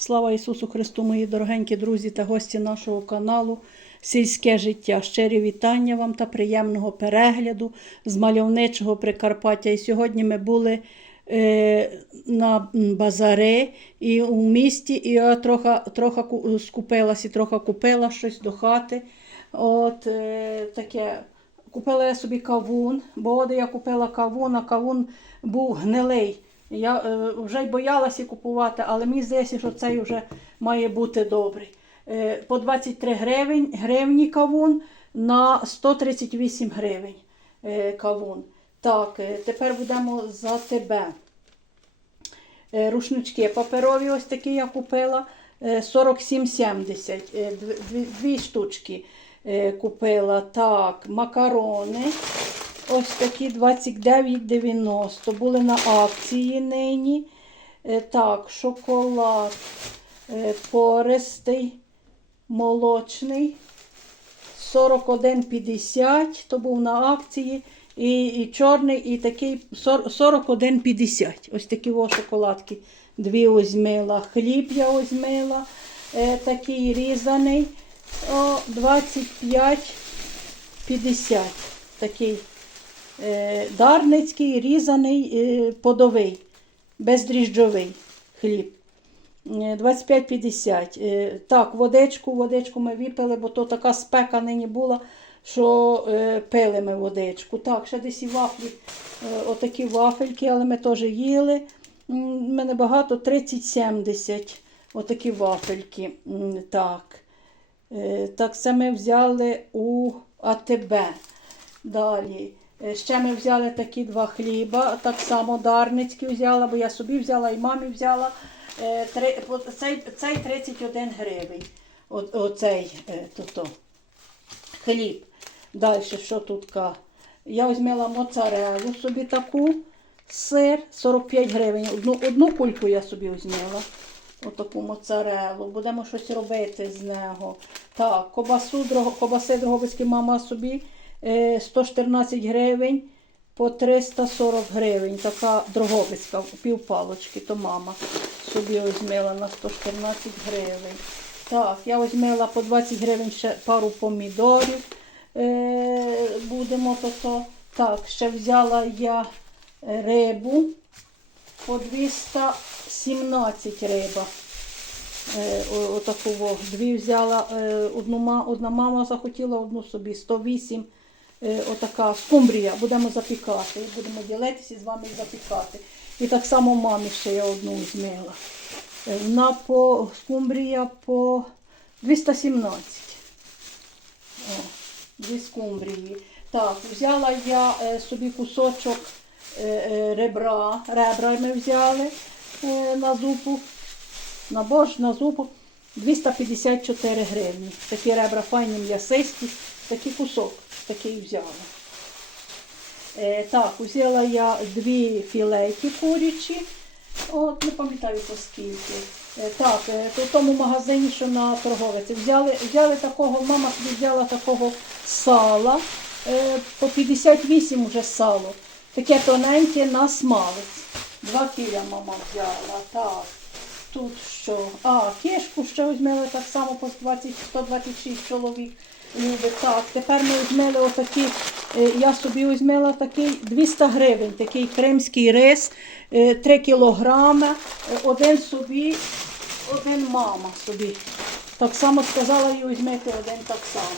Слава Ісусу Христу, мої дорогенькі друзі та гості нашого каналу Сільське життя. Щирі вітання вам та приємного перегляду з мальовничого Прикарпаття. І сьогодні ми були е, на базари і у місті, і я трохи, трохи і трохи купила щось до хати. От е, таке. Купила я собі кавун, бо от я купила кавун, а кавун був гнилий. Я е, вже й боялася купувати, але мені здається, що цей вже має бути добрий. Е, по 23 гривень, гривні кавун на 138 гривень е, кавун. Так, тепер будемо за тебе. Рушнички паперові, ось такі я купила. е, 47,70. е, Дві, штучки купила. Так, макарони. Ось такі 29,90. Були на акції нині. Е, Так, шоколад е, пористий, молочний. 41,50. То був на акції. І, і чорний, і такий 41,50. Ось такі о шоколадки. Дві озьмила. Хліб я озьмила. Е, такий різаний. О, 25,50. Такий дарницький, різаний, е, подовий, бездріжджовий хліб. Е, 25,50. Е, Так, водичку, водичку ми випили, бо то така спека нині була, що е, пили ми водичку. Так, ще десь і вафлі, е, отакі вафельки, але ми теж їли. В мене багато 30-70. Отакі вафельки. Так. Е, Так, це ми взяли у АТБ. Далі. Е, Ще ми взяли такі два хліба, так само дарницькі взяла, бо я собі взяла і мамі взяла. Е, Цей, цей 31 гривень. Оцей е, то-то, хліб. Далі, що тут? Я візьмела моцарелу собі таку, сир 45 гривень. Одну, одну кульку я собі візьмела. Отаку моцарелу. Будемо щось робити з нього. Так, кобасу, дорого- кобаси Дрогобицькі мама собі 114 гривень по 340 гривень. Така Дрогобицька, півпалочки, то мама собі візьмела на 114 гривень. Так, я візьмела по 20 гривень ще пару помідорів. Е, будемо то, то. Так, ще взяла я е, рибу по 217 риба. Е, Отаку. Дві взяла, е, одну, одна мама захотіла, одну собі 108. Е, Отака скумбрія. Будемо запікати. Будемо ділитися з вами запікати. І так само мамі ще я одну змила. Е, Вона по скумбрія по 217. О, дві скумбрії. Так, взяла я е, собі кусочок ребра. Ребра ми взяли на зупу. На борщ, на зупу 254 гривні. Такі ребра файні м'ясисті, такий кусок такий взяла. Е, так, взяла я дві філейки курячі. От, не пам'ятаю по скільки. Е, так, е, в тому магазині, що на торговиці. Взяли, взяли такого, мама собі взяла такого сала. Е, по 58 вже сало. Таке тоненьке на смалець. Два кіля мама взяла. Так. Тут що? А, кишку ще візьмели так само по 20, 126 чоловік. Так, тепер ми візьмели отакі, е, я собі візьмела такий 200 гривень, такий кримський рис, е, 3 кілограми, е, один собі, один мама собі. Так само сказала їй візьмете один так само.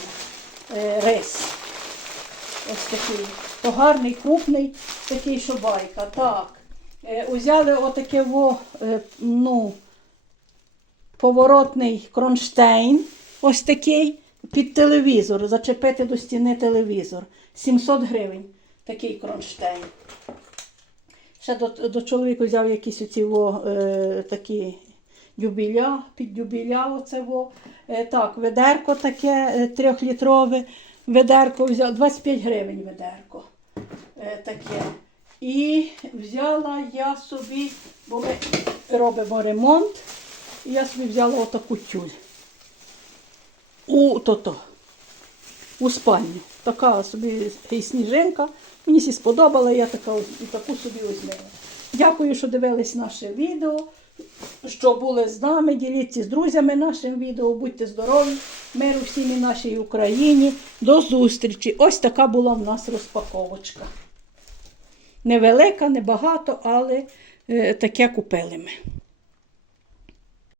е, Рис. Ось такий. То гарний, крупний, такий байка. Так. Е, Узяли отаке во, е, ну, поворотний кронштейн, ось такий, під телевізор, зачепити до стіни телевізор. 700 гривень такий кронштейн. Ще до, до чоловіка взяв якісь оці во, е, такі дюбіля, під дюбіля оце во. Е, так, ведерко таке е, трьохлітрове. Ведерко взяв 25 гривень ведерко. Е, таке. І взяла я собі, бо ми робимо ремонт, і я собі взяла отаку тюль. У то-то, у спальню. Така собі сніжинка. Мені сі сподобала, я така, таку собі візьмела. Дякую, що дивились наше відео. що були з нами. Діліться з друзями нашим відео. Будьте здорові, миру всім і нашій Україні. До зустрічі. Ось така була в нас розпаковочка. Невелика, небагато, але е, таке купили ми.